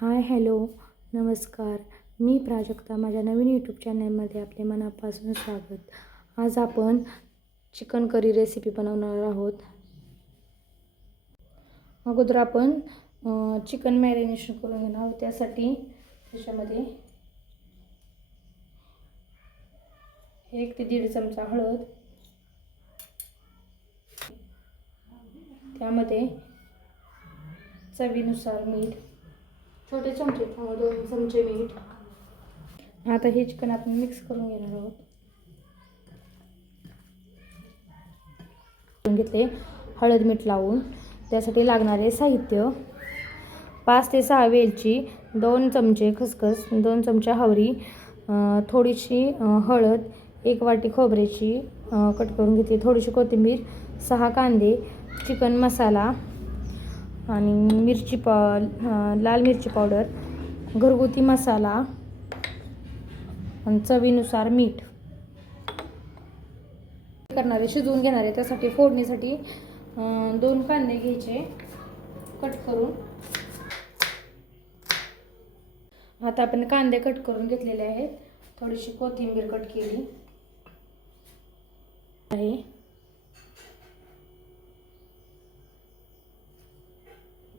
Hi hello नमस्कार. मी प्राजक्ता माझ्या नवीन YouTube चॅनलमध्ये आपले मनापासून स्वागत. आज आपण चिकन करी रेसिपी बनवणार आहोत. अगोदर आपण चिकन मॅरिनेशन करून घेणार आहोत. त्यासाठी त्याच्यामध्ये एक ते दीड चमचा हळद. त्यामध्ये चवीनुसार मीठ. छोटे चमचे दोन चमचे मीठ. आता हे चिकन आपण मिक्स करून घेणार आहोत. करून घेतले हळद मीठ लावून. त्यासाठी लागणारे साहित्य. पाच ते सहा वेलची दोन चमचे खसखस दोन चमचे हावरी थोडीशी हळद एक वाटी खोबऱ्याची कट करून घेतली. थोडीशी कोथिंबीर सहा कांदे चिकन मसाला आणि मिरची पा लाल मिरची पावडर घरगुती मसाला आणि चवीनुसार मीठ. करणारे शिजवून घेणारे त्यासाठी फोडणीसाठी दोन कांदे घ्यायचे. कट करून. आता आपण कांदे कट करून घेतलेले आहेत. थोडीशी कोथिंबीर कट केली. आहे.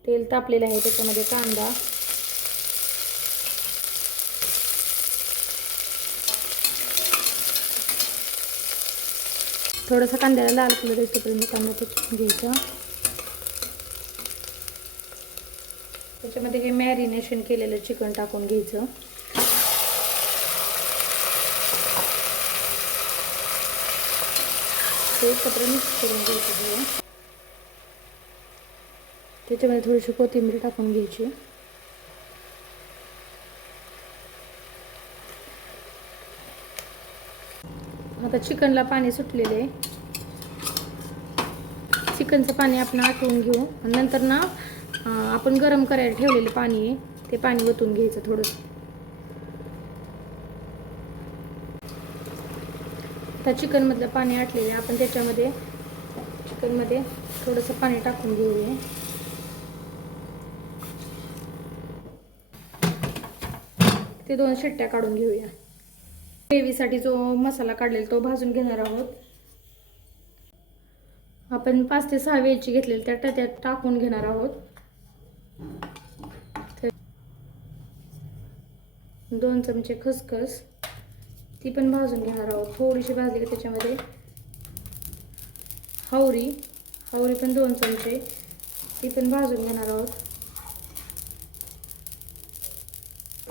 तेल तापलेलं आहे त्याच्यामध्ये कांदा. थोडंसं कांद्याला लाल कलर येतोपर्यंत कांदा ते घ्यायचा. त्याच्यामध्ये हे मॅरिनेशन केलेलं चिकन टाकून घ्यायचं. ते एकत्र मिक्स करून घ्यायचं त्याच्यामध्ये थोडीशी कोथिंबीर टाकून घ्यायची. आता चिकनला पाणी सुटलेले. आहे चिकनचं पाणी आपण आटवून घेऊ. आणि नंतर ना आपण गरम करायला ठेवलेलं पाणी आहे ते पाणी ओतून घ्यायचं थोडंसं. आता चिकनमधलं पाणी आटलेलं आहे. आपण त्याच्यामध्ये चिकनमध्ये थोडंसं पाणी टाकून घेऊया. ते दोन शिट्ट्या काढून घेऊया. ग्रेव्हीसाठी जो मसाला काढलेला तो भाजून घेणार आहोत. आपण पाच ते सहा वेलची घेतलेली त्या टा- त्यात टाकून घेणार आहोत. दोन चमचे खसखस ती पण भाजून घेणार आहोत. थोडीशी भाजली की त्याच्यामध्ये? हवरी हवरी पण दोन चमचे ती पण भाजून घेणार आहोत.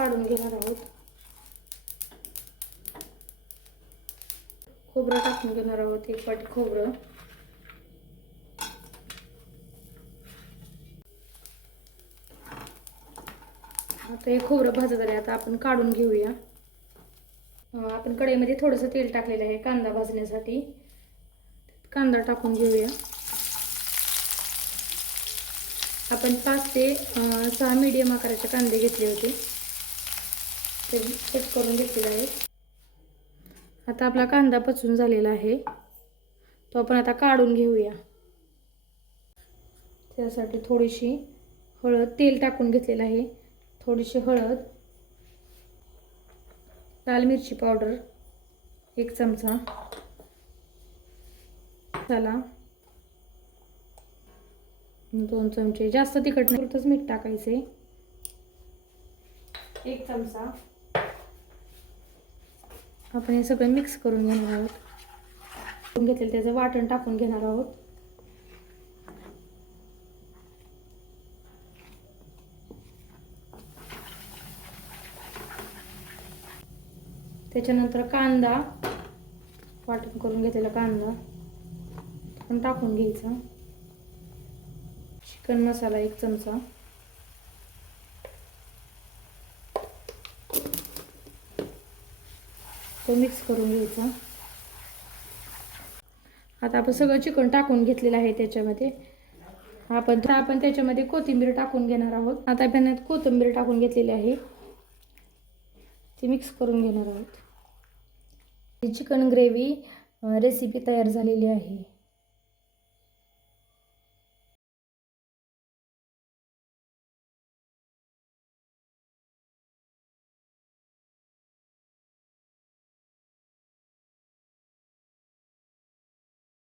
काढून घेणार आहोत. खोबरं टाकून घेणार आहोत एक वाटी खोबरं. आता हे खोबरं भाजत आले आता आपण काढून घेऊया. आपण कढईमध्ये थोडंसं तेल टाकलेलं आहे कांदा भाजण्यासाठी. कांदा टाकून घेऊया. आपण पाच ते सहा मीडियम आकाराचे कांदे घेतले होते. ते कट करून घेतलेलं आहे. आता आपला कांदा पचून झालेला आहे. तो आपण आता काढून घेऊया. त्यासाठी थोडीशी हळद तेल टाकून घेतलेलं आहे. थोडीशी हळद लाल मिरची पावडर एक चमचा मसाला दोन चमचे. जास्त तिखट नाही. मीठ टाकायचे एक चमचा. आपण हे सगळं मिक्स करून घेणार आहोत. घेतलेलं त्याचं वाटण टाकून घेणार आहोत. त्याच्यानंतर कांदा वाटण करून घेतलेला कांदा पण टाकून घ्यायचा. चिकन मसाला एक चमचा. तो मिक्स करून घ्यायचा. आता आपण सगळं चिकन टाकून घेतलेलं आहे त्याच्यामध्ये. आपण तर आपण त्याच्यामध्ये कोथिंबीर टाकून घेणार आहोत. आता आपण कोथिंबीर टाकून घेतलेली आहे. ती मिक्स करून घेणार आहोत. ही चिकन ग्रेव्ही रेसिपी तयार झालेली आहे.